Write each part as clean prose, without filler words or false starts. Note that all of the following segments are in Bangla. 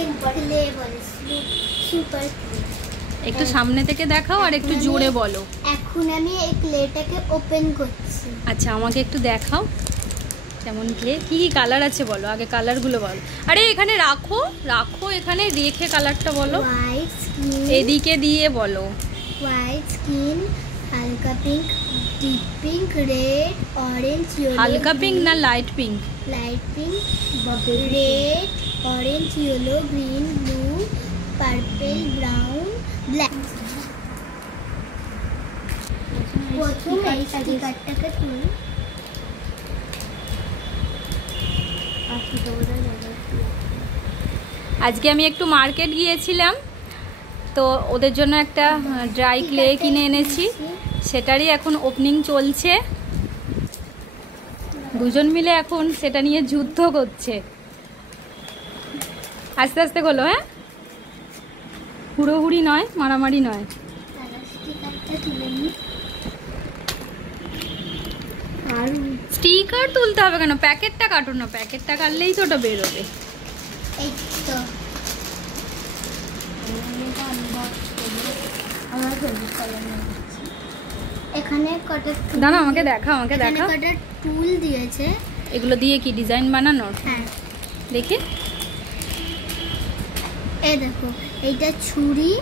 এটাকে ক্লে বলে, সুপার ক্লে। একটু সামনে থেকে দেখাও আর একটু জোরে বলো। এখন আমি এই ক্লেটাকে ওপেন করছি। আচ্ছা, আমাকে একটু দেখাও কেমন ক্লে, কি কি কালার আছে বলো, আগে কালারগুলো বলো। আরে এখানে রাখো রাখো, এখানে রেখে কালারটা বলো। হোয়াইট স্কিন, এদিকে দিয়ে বলো। হোয়াইট স্কিন, হালকা pink, deep pink, red, orange, yellow. হালকা পিঙ্ক না light pink? Light pink, red, orange, yellow, green, blue, purple, brown, black. প্রথমে এই স্টিকারটাকে তুলি। আজকে আমি একটু মার্কেট গিয়েছিলাম, তো ওদের জন্য একটা ড্রাই ক্লে কিনে এনেছি, সেটারই এখন ওপেনিং চলছে। দুজন মিলে এখন সেটা নিয়ে যুদ্ধ করছে। আস্তে আস্তে খোলো, হ্যাঁ, হুড়োহুড়ি নয়, মারামারি নয়। স্টিকার তুলতে হবে কেন? প্যাকেটটা কাটো না, প্যাকেটটা কাটলেই তো ওটা বেরোবে। এই তো এখানে কটা, দাঁড়াও আমাকে দেখা, আমাকে দেখা। কটা টুল দিয়েছে। এগুলো দিয়ে কি ডিজাইন বানানোর? হ্যাঁ, দেখি। এই দেখো, এইটা ছুরি,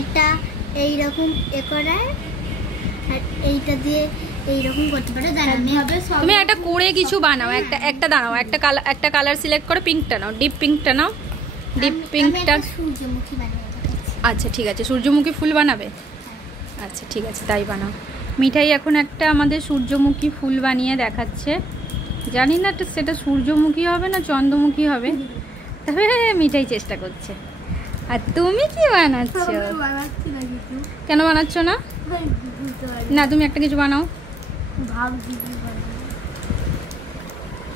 এটা এইরকম এ করার, আর এইটা দিয়ে এইরকম করতে পারো। তুমি একটা করে কিছু বানাও, একটা দাঁড়াও, একটা কালার সিলেক্ট করে পিঙ্কটা নাও, ডিপ পিঙ্কটা নাও, ডিপ পিঙ্কটা। সূর্যমুখী বানিয়ে দেখাচ্ছি। আচ্ছা ঠিক আছে, সূর্যমুখী ফুল বানাবে? আচ্ছা ঠিক আছে, তাই বানাও। মিঠাই এখন একটা আমাদের সূর্যমুখী ফুল বানিয়ে দেখাচ্ছে। জানি না সেটা সূর্যমুখী হবে না চন্দ্রমুখী হবে, তবে মিঠাই চেষ্টা করছে। আর তুমি কি বানাচ্ছ? কেন বানাচ্ছ না? না, তুমি একটা কিছু বানাও।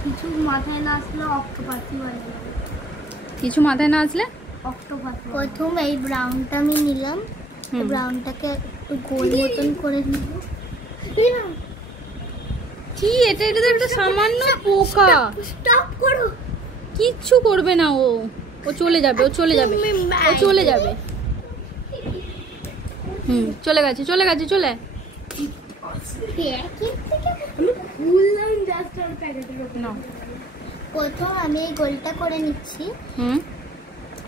কিছু মাথায় না আসলে অক্টোপাসই বানাবো। কিছু মাথায় না আসলে অক্টোপাস। প্রথম এই ব্রাউনটা আমি নিলাম, ব্রাউনটাকে একটু গোল মতন করে নিব। কি এটা? এটা তো একটা সামান্য পোকা। স্টপ করো। কিচ্ছু করবে না ও, ও চলে যাবে, ও চলে যাবে, ও চলে যাবে। চলে গেছে, চলে গেছে, চলে। প্রথম আমি এই গোলটা করে নিচ্ছি।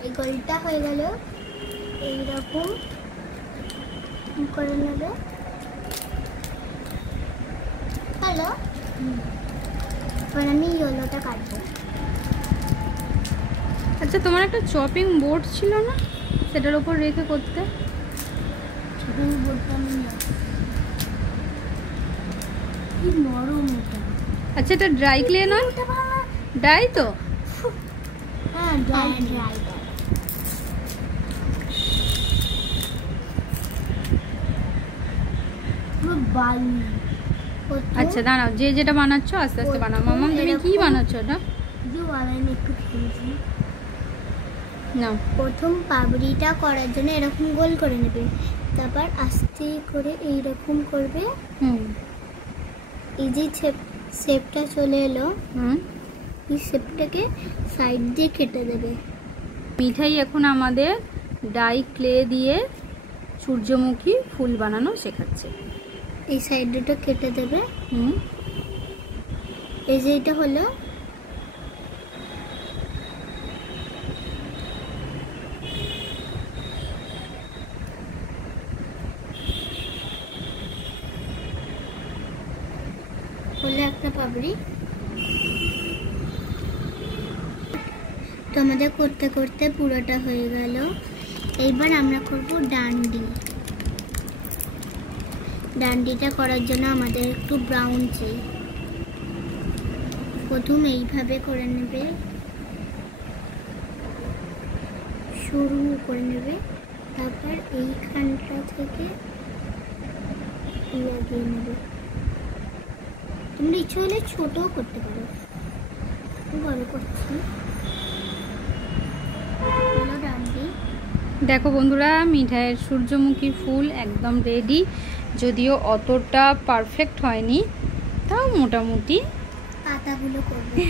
এই গোলটা হয়ে গেল, এইরকম করে নেবে। হ্যালো, এবার আমি ইয়েলোটা কাটবো। আচ্ছা, তোমার একটা চপিং বোর্ড ছিল না, সেটার উপর রেখে করতে? চপিং বোর্ডটা আমি কি নরম এটা। আচ্ছা, এটা ড্রাই ক্লে না? ড্রাই তো? হ্যাঁ, ড্রাই। আচ্ছা দাঁড়াও, যে যেটা বানাচ্ছ আস্তে আস্তে বানাও। মামাম তুমি কি বানাচ্ছ? ওটা না, প্রথম পাবড়িটা করার জন্য এরকম গোল করে নেবে, তারপর আস্তে করে এইরকম করবে। এই যে শেপটা চলে এলো, এই শেপটাকে সাইড দিয়ে কেটে দেবে। মিঠাই এখন আমাদের ডাই ক্লে দিয়ে সূর্যমুখী ফুল বানানো শেখাচ্ছে। এই সাইডটা কেটে দেবে। এই যে এটা হলো, একটা পাবড়ি। তো আমাদের করতে করতে পুরোটা হয়ে গেল। এইবার আমরা করব ডান্ডি। ডান্ডিটা করার জন্য আমাদের একটু ব্রাউন চাই। প্রথম এইভাবে করে নেবে, শুরু করে নেবে, তারপর এইখানটা থেকে লাগিয়ে নেবে। তোমরা ইচ্ছে হলে ছোটও করতে পারো, বড় করছি। দেখো বন্ধুরা, মিঠাইয়ের সূর্যমুখী ফুল একদম রেডি। যদিও অতটা পারফেক্ট হয়নি, তাও মোটামুটি পাতাগুলো করবে।